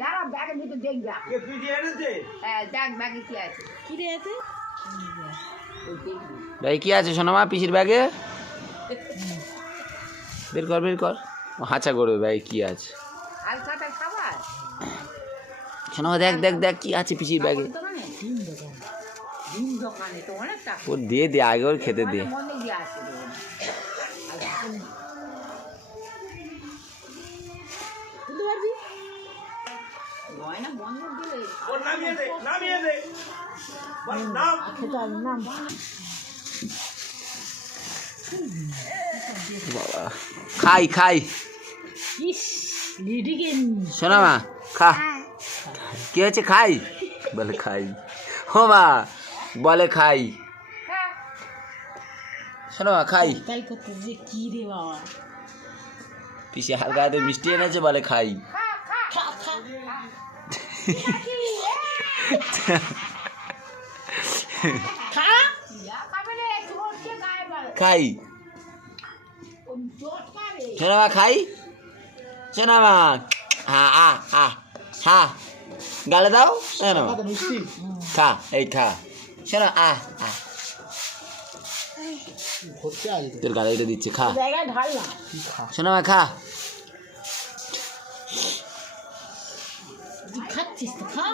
দাঁড়া ব্যাগের ভিতরে দেখ যা কে এনেছে? হ্যাঁ দেখ ব্যাগে কি আছে। কি রে দেখবি ভাই কি আছে সোনামা পিসির ব্যাগে? বের কর বের কর। ও হাঁচা করবে ভাই কি আছে? সোনামা দেখ দেখ দেখ কি আছে পিসির ব্যাগে। ও দিয়ে দে আগে ওর খেতে দে। গয়না বন্ধ দিলে ও নামিয়ে দে নামিয়ে দে। বল, নাম। খেতে নাম। বাবা। খাই খাই। ইস লিডিগেন সোনামা খা। কি হয়েছে খাই? বলে খাই। হো মা বলে খাই। সোনামা খাই। তাই করতে যে কি রে বাবা। পিসি হালকা হাতে মিষ্টি এনেছে বলে খাই। খাই। সোনামা খাই? সোনামা হ্যাঁ আ আ হা গালে দাও সোনামা খা এই খা। শোনো আ আ। তোর গালে এটা দিচ্ছে খা। ঢাল খা। খাচ্ছিস তো খা